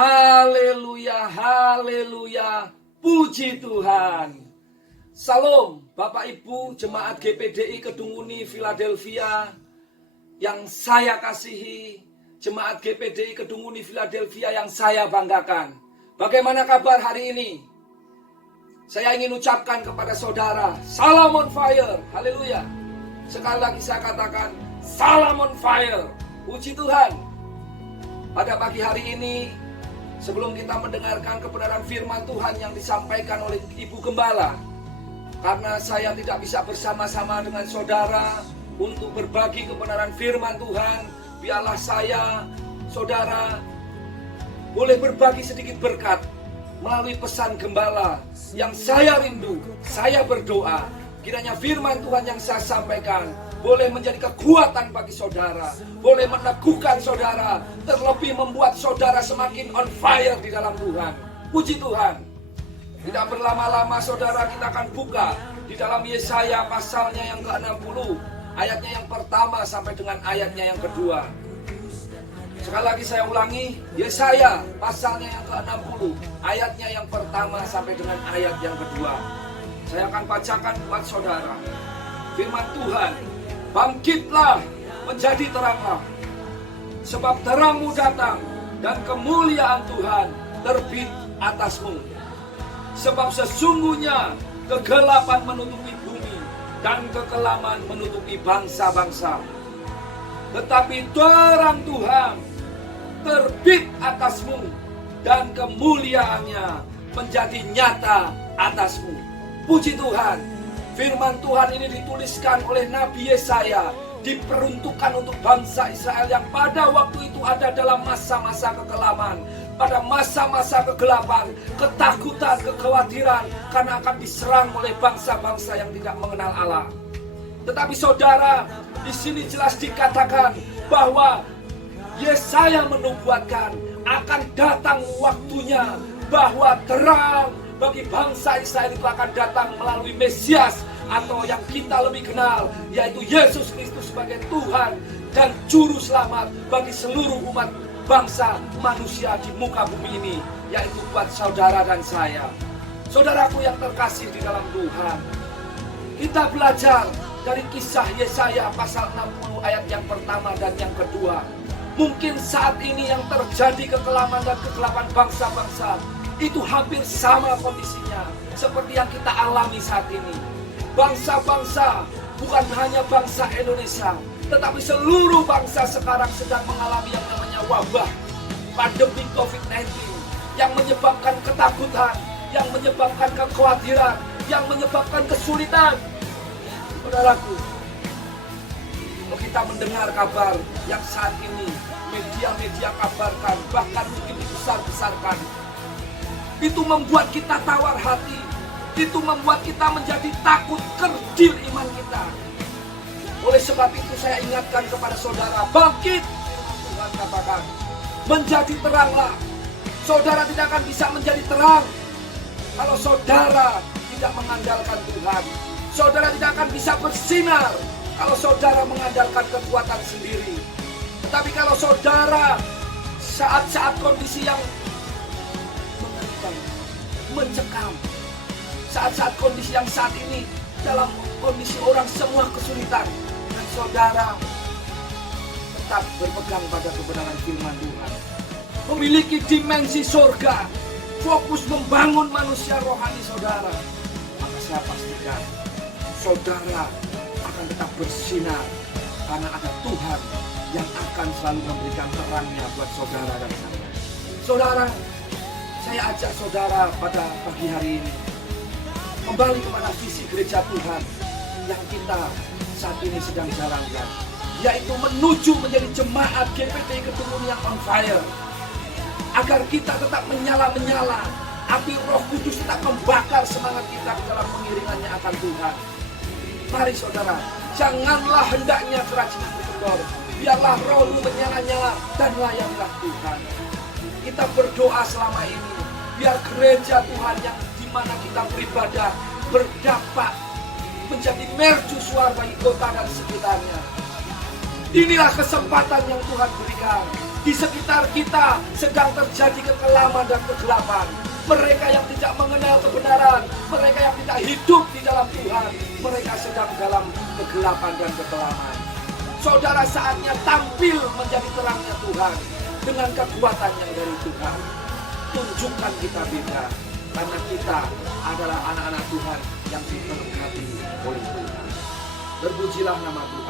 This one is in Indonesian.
Haleluya, haleluya, puji Tuhan. Salam Bapak Ibu Jemaat GPDI Kedung Uni Philadelphia yang saya kasihi, Jemaat GPDI Kedung Uni Philadelphia yang saya banggakan. Bagaimana kabar hari ini? Saya ingin ucapkan kepada saudara, salam on fire, haleluya. Sekali lagi saya katakan, salam on fire, puji Tuhan. Pada pagi hari ini, sebelum kita mendengarkan kebenaran firman Tuhan yang disampaikan oleh Ibu Gembala, karena saya tidak bisa bersama-sama dengan saudara untuk berbagi kebenaran firman Tuhan, biarlah saya, saudara, boleh berbagi sedikit berkat melalui pesan Gembala yang saya rindu. Saya berdoa, kiranya firman Tuhan yang saya sampaikan boleh menjadi kekuatan bagi saudara, boleh meneguhkan saudara, terlebih membuat saudara semakin on fire di dalam Tuhan. Puji Tuhan. Tidak berlama-lama saudara, kita akan buka di dalam Yesaya pasalnya yang ke-60, ayatnya yang pertama sampai dengan ayatnya yang kedua. Sekali lagi saya ulangi, Yesaya pasalnya yang ke-60, ayatnya yang pertama sampai dengan ayat yang kedua. Saya akan bacakan buat saudara. Firman Tuhan, bangkitlah menjadi teranglah, sebab terangmu datang dan kemuliaan Tuhan terbit atasmu. Sebab sesungguhnya kegelapan menutupi bumi dan kekelaman menutupi bangsa-bangsa. Tetapi terang Tuhan terbit atasmu dan kemuliaannya menjadi nyata atasmu. Puji Tuhan. Firman Tuhan ini dituliskan oleh Nabi Yesaya, diperuntukkan untuk bangsa Israel yang pada waktu itu ada dalam masa-masa kekelaman, pada masa-masa kegelapan, ketakutan, kekhawatiran karena akan diserang oleh bangsa-bangsa yang tidak mengenal Allah. Tetapi saudara, di sini jelas dikatakan bahwa Yesaya menubuatkan akan datang waktunya bahwa terang bagi bangsa Israel itu akan datang melalui Mesias, atau yang kita lebih kenal yaitu Yesus Kristus sebagai Tuhan dan Juru Selamat bagi seluruh umat bangsa manusia di muka bumi ini, yaitu buat saudara dan saya. Saudaraku yang terkasih di dalam Tuhan, kita belajar dari kisah Yesaya pasal 60 ayat yang pertama dan yang kedua. Mungkin saat ini yang terjadi kekelaman dan kegelapan bangsa-bangsa itu hampir sama kondisinya seperti yang kita alami saat ini. Bangsa-bangsa, bukan hanya bangsa Indonesia, tetapi seluruh bangsa sekarang sedang mengalami yang namanya wabah, pandemi COVID-19, yang menyebabkan ketakutan, yang menyebabkan kekhawatiran, yang menyebabkan kesulitan. Saudaraku, kalau kita mendengar kabar yang saat ini media-media kabarkan, bahkan mungkin dibesar-besarkan, itu membuat kita tawar hati, itu membuat kita menjadi takut, kerdil iman kita. Oleh sebab itu saya ingatkan kepada saudara, bangkit. Tuhan katakan, menjadi teranglah. Saudara tidak akan bisa menjadi terang kalau saudara tidak mengandalkan Tuhan. Saudara tidak akan bisa bersinar kalau saudara mengandalkan kekuatan sendiri. Tetapi kalau saudara saat-saat kondisi yang mengerikan, mencekam, saat-saat kondisi yang saat ini, dalam kondisi orang semua kesulitan, dan saudara tetap berpegang pada kebenaran firman Tuhan, memiliki dimensi surga, fokus membangun manusia rohani saudara, maka saya pastikan saudara akan tetap bersinar, karena ada Tuhan yang akan selalu memberikan terangnya buat saudara dan saya. Saudara, saya ajak saudara pada pagi hari ini kembali kepada visi gereja Tuhan yang kita saat ini sedang jalankan, yaitu menuju menjadi jemaat GPDI Kedung Uni yang on fire, agar kita tetap menyala-menyala, api Roh Kudus tetap membakar semangat kita di dalam pengiringannya akan Tuhan. Mari saudara, janganlah hendaknya kerajinan kendor, biarlah rohmu menyala-nyala dan layanilah Tuhan. Kita berdoa selama ini, biar gereja Tuhan yang mana kita beribadah berdampak menjadi mercusuar bagi kota dan sekitarnya. Inilah kesempatan yang Tuhan berikan Di sekitar kita sedang terjadi kekelaman dan kegelapan. Mereka yang tidak mengenal kebenaran, mereka yang tidak hidup di dalam Tuhan, mereka sedang dalam kegelapan dan kekelaman. Saudara, saatnya tampil menjadi terangnya Tuhan dengan kekuatan yang dari Tuhan. Tunjukkan kita beda, karena kita adalah anak-anak Tuhan yang diberkati oleh Tuhan. Berpujilah nama Tuhan.